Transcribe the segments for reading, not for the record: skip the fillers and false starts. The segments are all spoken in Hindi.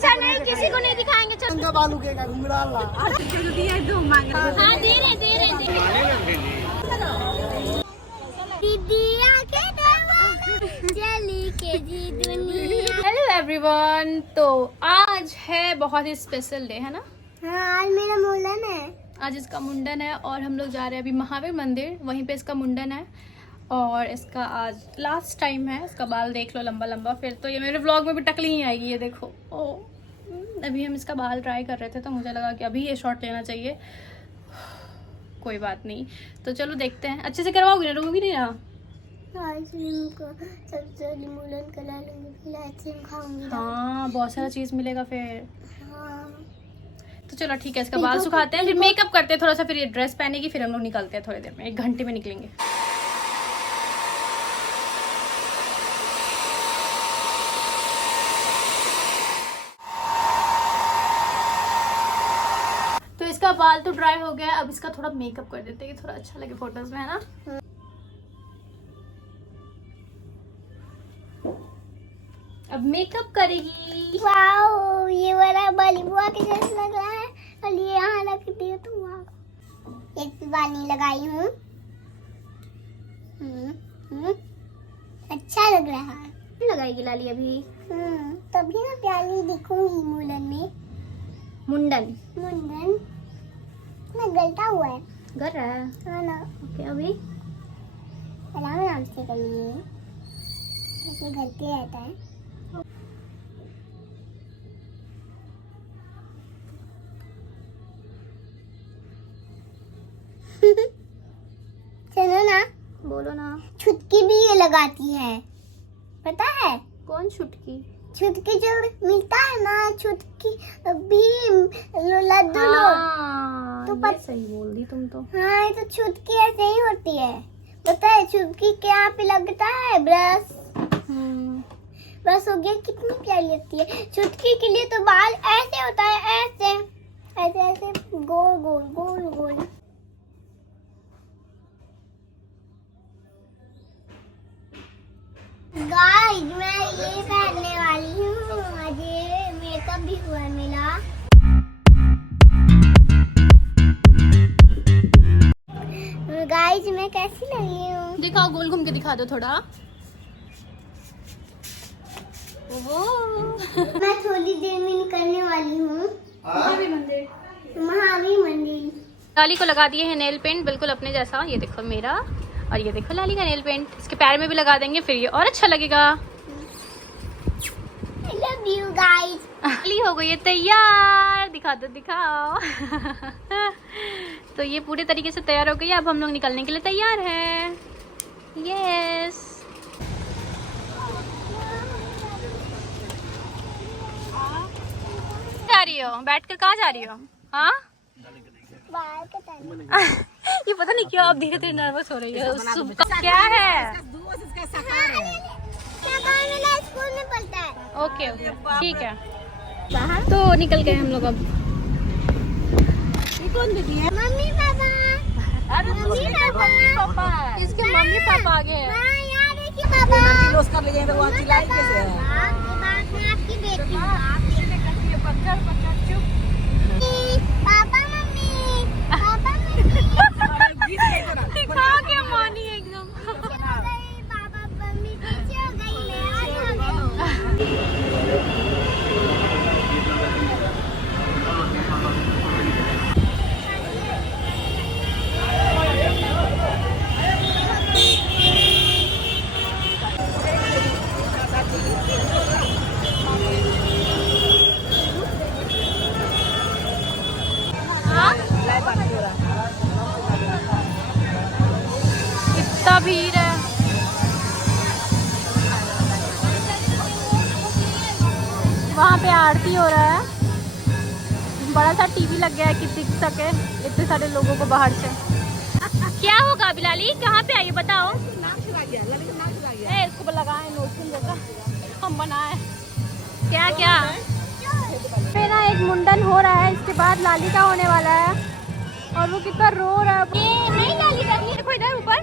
अच्छा नहीं, किसी को नहीं दिखाएंगे। चलो बालू के जल्दी है, दो मांग हाँ दे रहे दे रहे हेलो एवरीवन, तो आज है बहुत ही स्पेशल डे है ना। हाँ, आज मेरा मुंडन है। आज इसका मुंडन है और हम लोग जा रहे हैं अभी महावीर मंदिर, वहीं पे इसका मुंडन है। और इसका आज लास्ट टाइम है। इसका बाल देख लो, लंबा लंबा। फिर तो ये मेरे व्लॉग में भी टकली ही आएगी, ये देखो। ओ अभी हम इसका बाल ट्राई कर रहे थे तो मुझे लगा कि अभी ये शॉट लेना चाहिए। कोई बात नहीं, तो चलो देखते हैं। अच्छे से करवाओगी ना, रुकोगी नहीं ना? हाँ, बहुत सारा चीज़ मिलेगा फिर। हाँ। तो चलो ठीक है, इसका बाल सुखाते हैं, फिर मेकअप करते हैं थोड़ा सा, फिर ये ड्रेस पहनेगी, फिर हम लोग निकलते हैं थोड़ी देर में, 1 घंटे में निकलेंगे। तो इसका बाल तो ड्राई हो गया, अब इसका थोड़ा मेकअप कर देते हैं कि थोड़ा अच्छा लगे फोटोज में, है ना। अब मेकअप करेगी। वाओ, ये वाला बाली बुआ के जैसा लग रहा है। और ये यहाँ रख दिया तो वाह, एक भी बाल नहीं लगाई हूँ। अच्छा लग रहा है। लगाएगी लाली अभी। तभी ना प्यारी दिखूंगी मुंडन में। मुंडन मुंडन मैं गलता हुआ है। कर रहा है। हाँ ना। ओके, अभी आराम से करिए, अपने घर पे रहता है। चलो ना। बोलो ना। छुटकी भी ये लगाती है, पता है? कौन छुटकी? छुटकी जो मिलता है ना, छुटकी भी लड्डू हाँ, तो ये सही बोल दी तुम तो। हाँ, ये तो छुटकी ऐसे ही होती है। पता है छुटकी के यहाँ पे लगता है ब्रश। बस हो गया, कितनी प्यारी लगती है। छुटकी के लिए तो बाल ऐसे होता है, ऐसे ऐसे ऐसे गोल गोल गोल गोल। गाइस, मैं ये पहनने वाली हूँ। आज ये मेकअप भी हुआ है मेरा। गाइस, मैं कैसी लगी हूँ? दिखाओ, गोल घूम के दिखा दो थोड़ा। मैं थोड़ी देर में निकलने वाली हूँ महावीर मंदिर। लाली को लगा दिए है नेल पेंट, बिल्कुल अपने जैसा। ये देखो मेरा, और ये देखो लाली का नेल पेंट। इसके पैर में भी लगा देंगे, फिर ये और अच्छा लगेगा। I love you guys। लाली हो गई है तैयार, दिखा दो, दिखाओ। तो ये पूरे तरीके से तैयार हो गई है। अब हम लोग निकलने के लिए तैयार हैं। यस। जा रही हो? बैठकर कहाँ जा रही हो? हाँ। बाल कटाने। ये पता नहीं क्यों आप धीरे धीरे नर्वस हो रही है। क्या है? क्या काम है ना, स्कूल में पढ़ता है। ओके ओके, ठीक है। तो निकल गए हम लोग अब। कौन दीदी है? Mummy papa. अरे मम्मी पापा। इसके मम्मी पापा आ गए हैं। हाँ यार, देखिए पापा। आपकी बेटी। Papa mummy, papa mummy. दिखा के मानी एकदम। पापा मम्मी पीछे हो गई, मैं आगे हो गई। इतना भीड़ है। वहाँ पे आरती हो रहा है। बड़ा सा टीवी लग गया है कि दिख सके इतने सारे लोगों को बाहर से। क्या होगा बिलाली, कहाँ पे आई बताओ? इसको लगाए नोटिंग जैसा हम बनाए। क्या क्या मेरा एक मुंडन हो रहा है, इसके बाद लाली का होने वाला है और वो कितना रो रहा है। नहीं लाली करनी, देखो इधर ऊपर।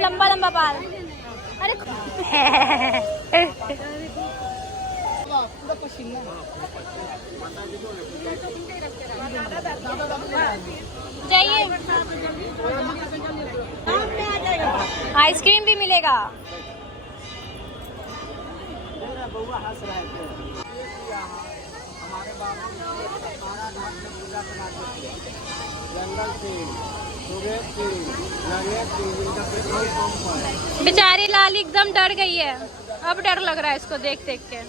एकदम लंबा लंबा बाल। अरे जाइए, आइसक्रीम भी मिलेगा। बेचारी लाली एकदम डर गई है, अब डर लग रहा है इसको देख देख के।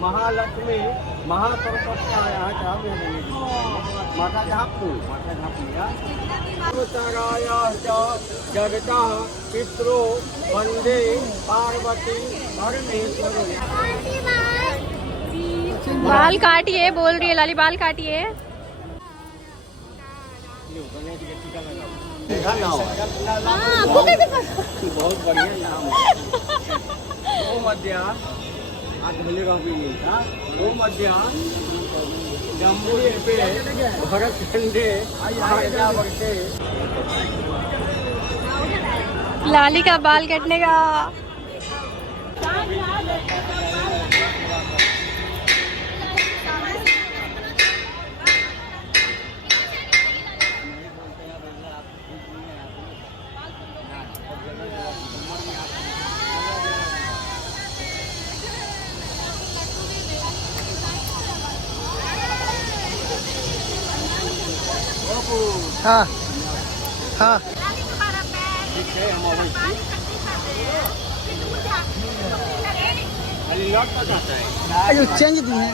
महालक्ष्मी महासरस्वत्याः माता झापू जगतः पितरो वंदे पार्वती परमेश्वरी। बाल काटिए बोल रही है लाली, बाल काटिए। बहुत बढ़िया नाम है। आज मिलेगा भी नहीं था। दो मध्या जम्मू पे भरत खंडे आयला वर्षे। लाली का बाल कटने का हाँ हाँ चेंज दी है।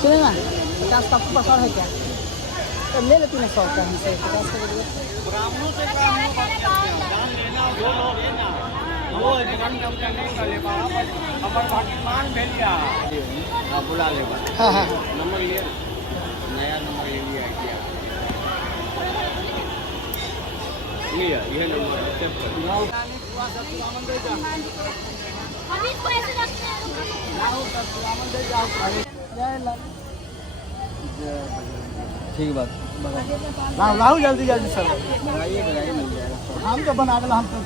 सुने ना 50 का पकड़ है क्या? तो ले लेती ना 100 का ही से 50 का दे। ब्राह्मणों से दान लेना हो लेना वो जीवन में हमने नहीं कर ले पाया। हमारे भाग्यमान भेजिया आप बुला ले। हाँ हाँ नंबर लिया, नया नंबर ले लिया क्या लिया? ये नंबर ठीक बात। लाओ जल्दी जल्दी सर बनाइए बनाइए मिल जाएगा। हम तो बना देना। हम तो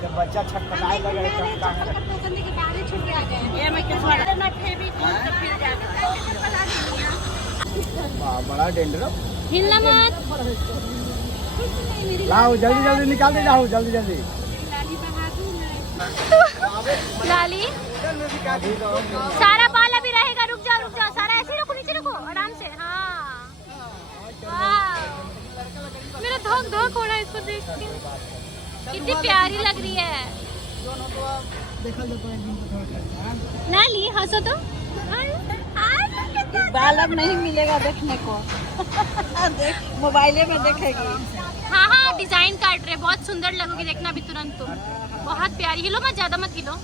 जब बच्चा छटपटाए लगे बड़ा डेंजर। हिलना मत। लाओ जल्दी जल्दी निकाल दे जाओ जल्दी जल्दी। लाली सारा बाल अभी रहेगा, रुक जाओ सारा ऐसे रखो, नीचे रखो आराम से। हाँ मेरा धोक धोक हो रहा है इसको देख के, कितनी प्यारी लग रही है। लाली हंसो तो। बाल अब नहीं मिलेगा देखने को। देख मोबाइले में देखेगी। हाँ हाँ डिजाइन काट रहे, बहुत सुंदर लगोगी देखना अभी तुरंत। तो बहुत प्यारी। हिलो मत, ज्यादा मत हिलो।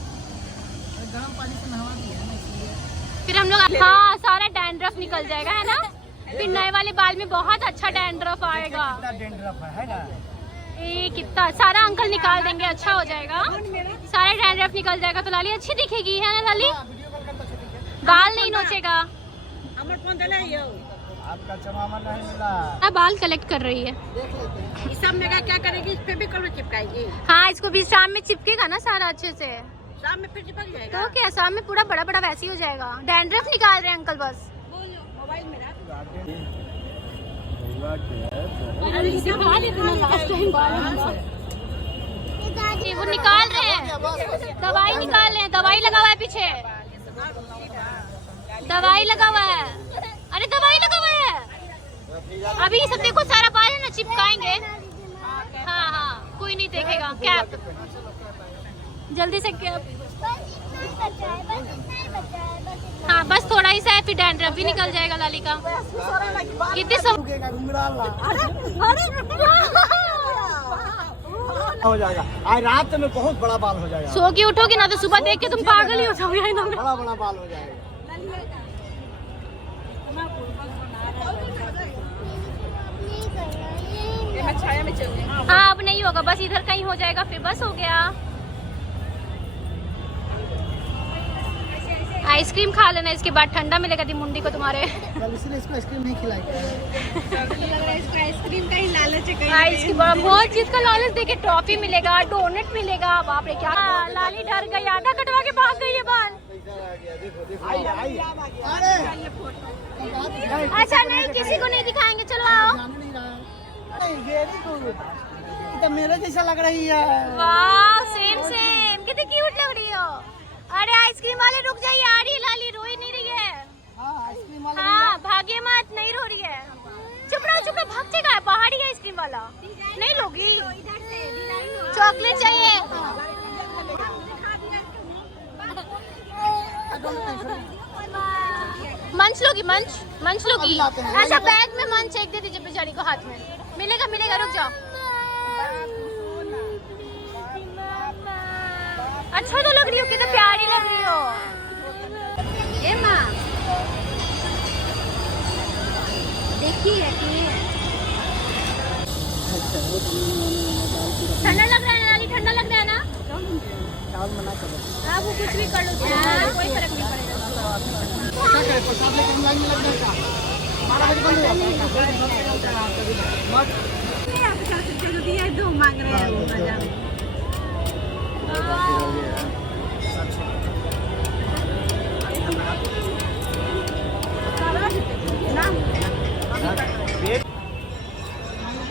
फिर हम लोग हाँ सारा डैंड्रफ निकल जाएगा है ना। फिर नए वाले बाल में बहुत अच्छा डैंड्रफ आएगा। कितना सारा अंकल निकाल देंगे, अच्छा हो जाएगा। सारा डैंड्रफ निकल जाएगा तो लाली अच्छी दिखेगी है ना लाली। बाल नहीं नोचेगा। आपका चमामा नहीं मिला। अब बाल कलेक्ट कर रही है। इस सब में क्या करेगी? इस पे भी कलर चिपकाएगी। हाँ इसको भी शाम में चिपकेगा ना सारा अच्छे से। शाम में फिर चिपक जाएगा। तो क्या शाम में पूरा बड़ा बड़ा वैसे ही हो जाएगा। डैंड्रफ निकाल रहे हैं अंकल बस। मोबाइल में वो निकाल रहे हैं, दवाई निकाल रहे हैं। दवाई लगा हुआ है पीछे, दवाई लगा हुआ है। अरे दवाई लगा हुआ है। अभी ये सब देखो सारा बाल है ना चिपकाएंगे। हाँ हाँ कोई नहीं देखेगा। कैप जल्दी से कैप। हाँ बस थोड़ा ही सा है, फिर डैंड्रफ भी निकल जाएगा लाली का। कितने सब हो जाएगा। आज रात में बहुत बड़ा बाल हो जाएगा। सो के उठोगे ना तो सुबह देख के तुम पागल ही हो जाओगे। बड़ा बड़ा बाल हो जाएगा। छाया में चल रहे हैं। हाँ अब नहीं होगा, बस इधर कहीं हो जाएगा फिर बस हो गया। आइसक्रीम खा लेना, इसके बाद ठंडा मिलेगा दी मुंडी को तुम्हारे। इसलिए इसको आइसक्रीम नहीं खिलाई। लग रहा है इसको आइसक्रीम का ही लालच है। आइसक्रीम बहुत चीज का लालच देके, ट्रॉफी मिलेगा, डोनेट मिलेगा। बाप रे क्या, लाली डर गई, आधा कटवा के भाग गई है बाल। अच्छा नहीं, किसी को नहीं दिखाएंगे, चलो आओ। वेरी गुड, तो मेरे जैसा लग रही है। वाह सेम सेम, कितनी क्यूट लग रही हो। अरे आइसक्रीम वाले रुक जाइए, आ रही है लाली, रो ही नहीं रही है। आइसक्रीम वाला हाँ भाग्य मत, नहीं रो रही है। चुप रहो, भाग जाएगा, पहाड़ी है आइसक्रीम वाला। नहीं लोगी, चॉकलेट चाहिए। मंच लोगी, मंच लोगी। अच्छा बैग में मंच एक दे दीजिए बेचारी को, हाथ में मिलेगा मिलेगा, रुक जाओ। अच्छा तो लग रही हो, कितना प्यारी लग रही हो। ए माँ देखिए ठंडा लग रहा है ना नानी, ठंडा लग रहा है ना। चावल मना करो। आप वो कुछ भी कर लो, कोई फर्क नहीं पड़ेगा। क्या करे, प्रसाद लेकर हम लाइन में लग जाएगा। 12 बजे बंद दो मांग रहे हैं।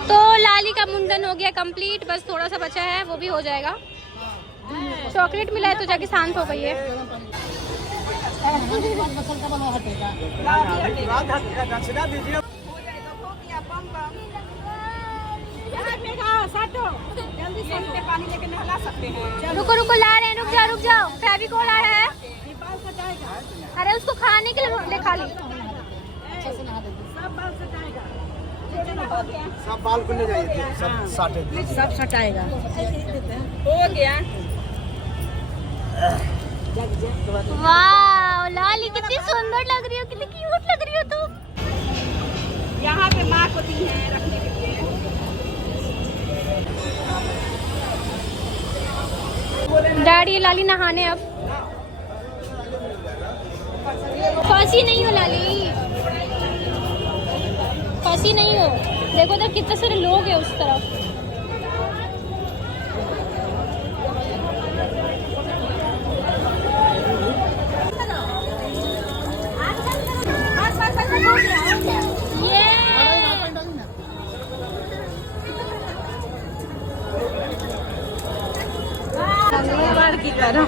तो लाली का मुंडन हो गया कंप्लीट, बस थोड़ा सा बचा है, वो भी हो जाएगा। चॉकलेट मिला है तो जाके शांत हो गई है। पानी लेके नहला सकते हैं। रुको रुको, ला रहे हैं, रुक जाओ। फेविकोल आया है। अरे उसको खाने के लिए खा ली। सब बाल को ले जाइए, सब साटे सब सटाएगा। हो गया। वाह लाली कितनी सुंदर लग रही हो, कितनी क्यूट लग रही हो तुम। यहाँ पे माँ को दी है रखने के लिए। डैडी लाली नहाने अब। फांसी नहीं हो लाली, फांसी नहीं हो। देखो तो कितने सारे लोग हैं उस तरफ। की तरह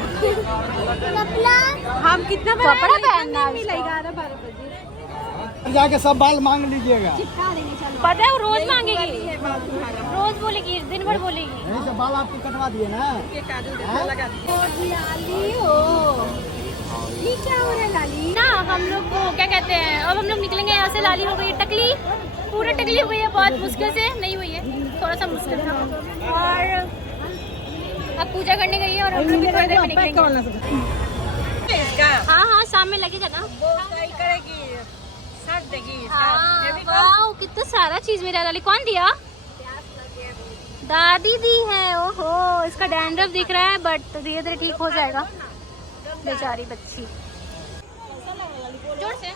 हम कितना कपड़ा पहनना है मिला 11-12 बजे। जाके सब बाल मांग लीजिएगा। पता है वो रोज मांगेगी, रोज बोलेगी, दिन भर बोलेगी। यही से बाल आपको कटवा दिए ना। लाली हो, ये क्या हो रहा है लाली? ना हम लोग को क्या कहते हैं, अब हम लोग निकलेंगे यहाँ से। लाली हो गई है टकली, पूरा टकली हो गई है, बहुत मुश्किल से नहीं हुई है, थोड़ा सा मुश्किल था। और अब पूजा करने गई है और हम लोग भी थोड़ी देर में निकलेंगे। हाँ हाँ शाम में लगेगा ना। करेगी, साथ देगी। वाह कितना सारा चीज मेरा लाली। कौन दिया? दादी दी है। ओहो इसका डैंड्रफ दिख रहा है बट धीरे धीरे ठीक हो जाएगा, बेचारी बच्ची। जोर से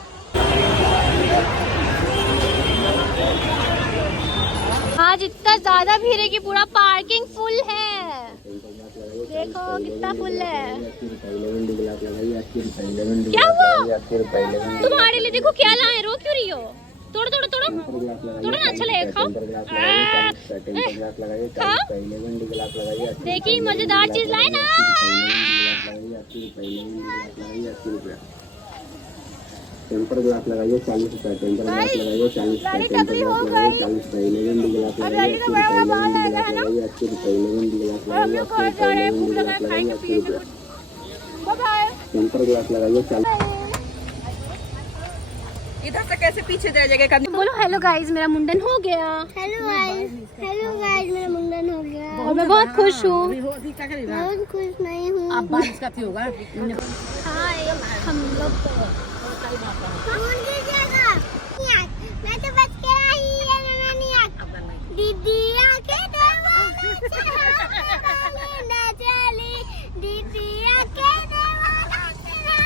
आज इतना ज्यादा भीड़ है कि पूरा पार्किंग फुल है। देखो कितना फुल है। क्या हुआ तुम्हारे लिए? देखो क्या लाए, रो क्यों रही हो? तोड़ो तोड़ो तोड़ो तोड़ो ना, अच्छा लगेगा, खाओ खाओ। देखिए मजेदार चीज लाए ना। टेम्पर ग्लास लगाइए 40 रुपए। टेम्पर ग्लास लगाइए 40 रुपए। टेम्पर ग्लास लगाइए 40 रुपए। लेमन ग्लास लगाइए 80 रुपए। लेमन ग्लास लगाइए 80 रुपए। लेमन ग्लास लगाइए 80 रुपए। टेम्पर ग्लास लगाइए 40। इधर से कैसे पीछे जाएगा? बोलो हेलो गाइस, मेरा मुंडन हो गया। हेलो गाइस, मेरा मुंडन हो गया और मैं बहुत खुश हूँ। बहुत खुश नहीं हूँ। अब बारिश का थी होगा। हाय हम लोग मैं तो बच के आई है दीदी। ना चली दीदिया के देवाना ना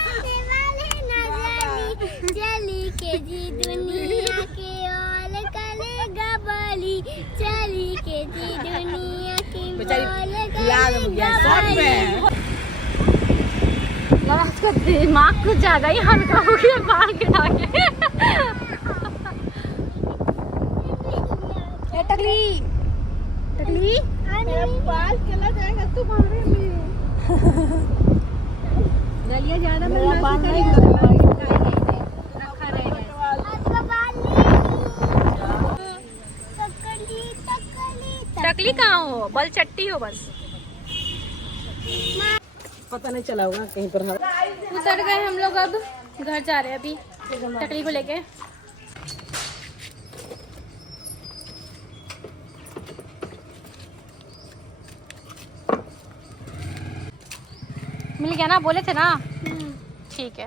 चली चली के जी दुनिया के ओल कलेगा बली चली के जी दुनिया की उसका दिमाग कुछ ज्यादा ही हल्का हो गया बाल गिरा के। टकली टकली मेरा बाल चला जाएगा तुम्हारे लिए। दलिया ज्यादा मेरा बाल नहीं रखा रहेगा। टकली कहाँ हो? बल चट्टी हो बस। पता नहीं चला होगा कहीं पर। उतर गए हम लोग, अब घर जा रहे हैं अभी टकली को लेके। मिल गया ना? बोले थे ना? ठीक है।